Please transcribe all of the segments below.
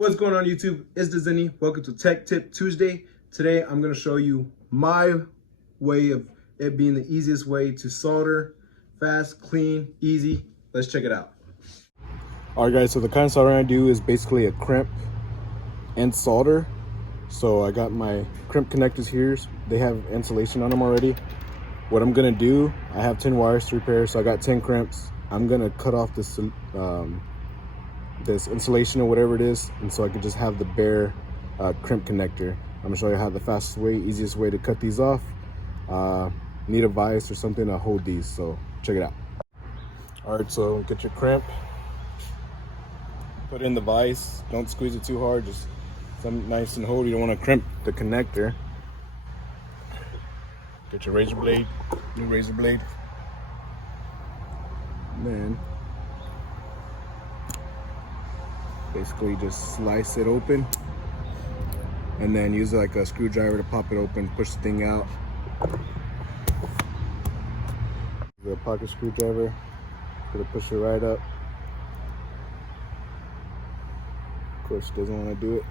What's going on YouTube? It's Zenny. Welcome to Tech Tip Tuesday. Today I'm going to show you my way of it being the easiest way to solder. Fast, clean, easy. Let's check it out. Alright guys, so the kind of soldering I do is basically a crimp and solder. So I got my crimp connectors here. They have insulation on them already. What I'm going to do, I have 10 wires to repair, so I got 10 crimps. I'm going to cut off this insulation or whatever it is, and so I could just have the bare crimp connector. I'm gonna show you how the fastest way, easiest way to cut these off. Need a vise or something to hold these, so check it out. All right, so get your crimp, put in the vise, don't squeeze it too hard, just something nice and hold. You don't want to crimp the connector. Get your razor blade, new razor blade, and then basically just slice it open and then use like a screwdriver to pop it open, push the thing out. The pocket screwdriver, gonna push it right up. Of course, doesn't want to do it.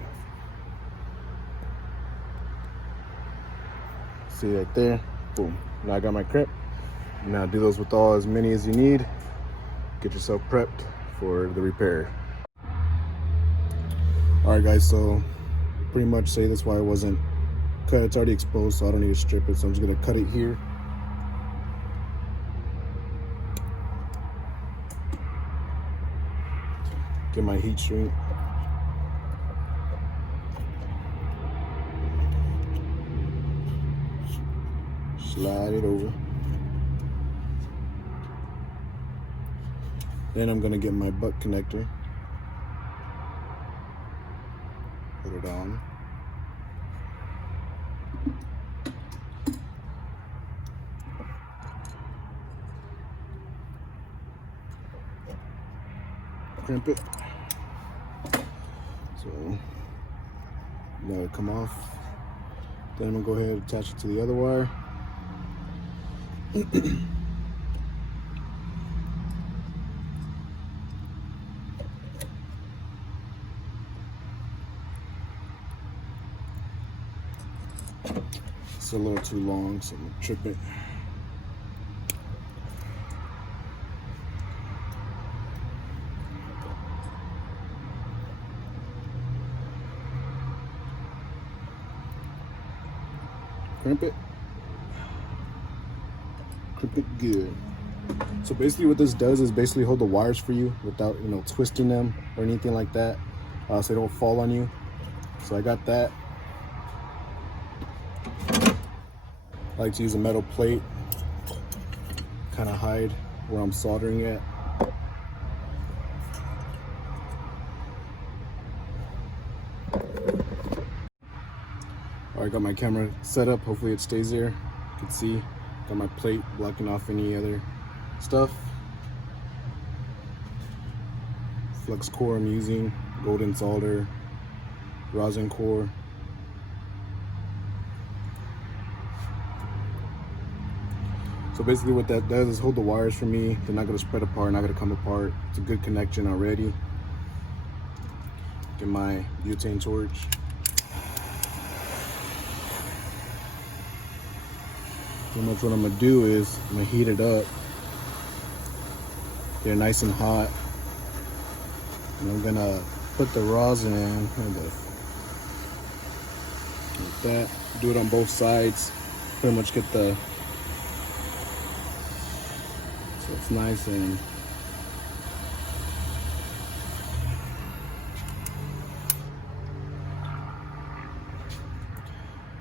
See right there, boom. Now I got my crimp. Now do those with as many as you need. Get yourself prepped for the repair. Alright guys, so pretty much say that's why it wasn't cut. It's already exposed, so I don't need to strip it, so I'm just gonna cut it here. Get my heat shrink. Slide it over. Then I'm gonna get my butt connector. Put it on. Crimp it. So let it come off. Then I'm gonna go ahead and attach it to the other wire. It's a little too long, so I'm gonna trip it. Crimp it. Crimp it good. So basically what this does is basically hold the wires for you without, twisting them or anything like that, so they don't fall on you. So I got that. I like to use a metal plate, kind of hide where I'm soldering at. Alright, got my camera set up. Hopefully it stays there. You can see, got my plate blocking off any other stuff. Flux core I'm using, golden solder, rosin core. So basically what that does is hold the wires for me. They're not gonna spread apart, not gonna come apart. It's a good connection already. Get my butane torch. Pretty much what I'm gonna do is I'm gonna heat it up. Get it nice and hot. And I'm gonna put the rosin in like that. Do it on both sides. Pretty much get the it's nice and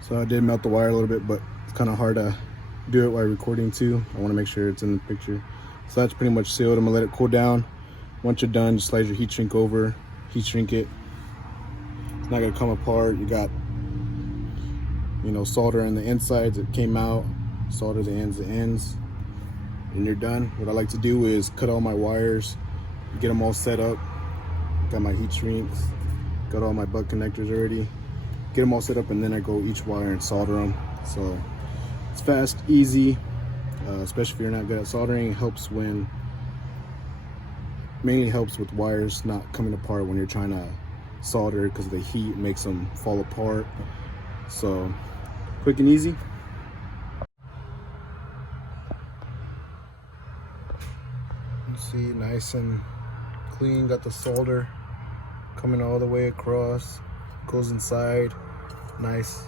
so I did melt the wire a little bit, but it's kind of hard to do it while recording too. I want to make sure it's in the picture. So that's pretty much sealed. I'm gonna let it cool down. Once you're done, just slide your heat shrink over, heat shrink it. It's not gonna come apart. You got solder in the insides. It came out. Solder the ends, and you're done. What I like to do is cut all my wires, get them all set up. Got my heat shrinks, got all my butt connectors already. Get them all set up, and then I go each wire and solder them. So it's fast, easy, especially if you're not good at soldering. It helps mainly helps with wires not coming apart when you're trying to solder because the heat makes them fall apart. So quick and easy. See, nice and clean. Got the solder coming all the way across, goes inside, nice.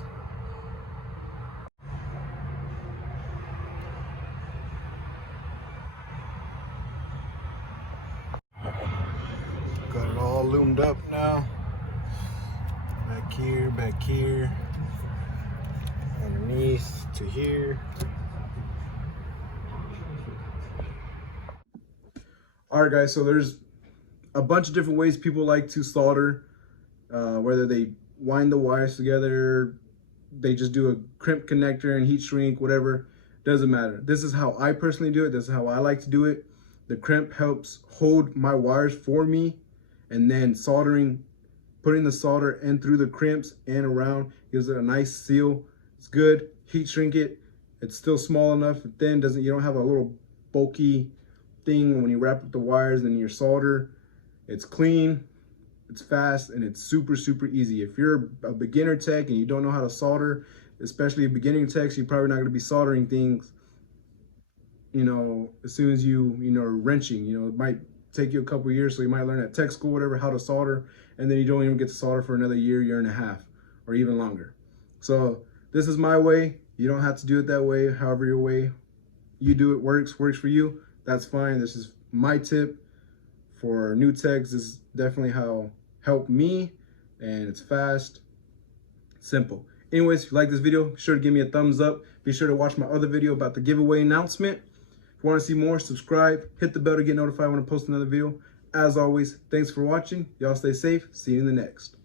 Got it all loomed up now. Back here, underneath to here. All right, guys, so there's a bunch of different ways people like to solder, whether they wind the wires together, they just do a crimp connector and heat shrink, whatever, doesn't matter. This is how I personally do it. This is how I like to do it. The crimp helps hold my wires for me, and then putting the solder in through the crimps and around gives it a nice seal. It's good. Heat shrink it. It's still small enough, but then you don't have a little bulky thing when you wrap up the wires and your solder. It's clean, it's fast, and it's super easy. If you're a beginner tech and you don't know how to solder, especially beginning techs, you're probably not going to be soldering things, you know, as soon as you wrenching, you know, it might take you a couple years, so you might learn at tech school, whatever, how to solder, and then you don't even get to solder for another year and a half, or even longer. So this is my way. You don't have to do it that way. However your way you do it works for you, that's fine. This is my tip for new techs. This is definitely how helped me, and it's fast, simple. Anyways, if you like this video, be sure to give me a thumbs up. Be sure to watch my other video about the giveaway announcement. If you want to see more, subscribe, hit the bell to get notified when I post another video. As always, thanks for watching. Y'all stay safe. See you in the next.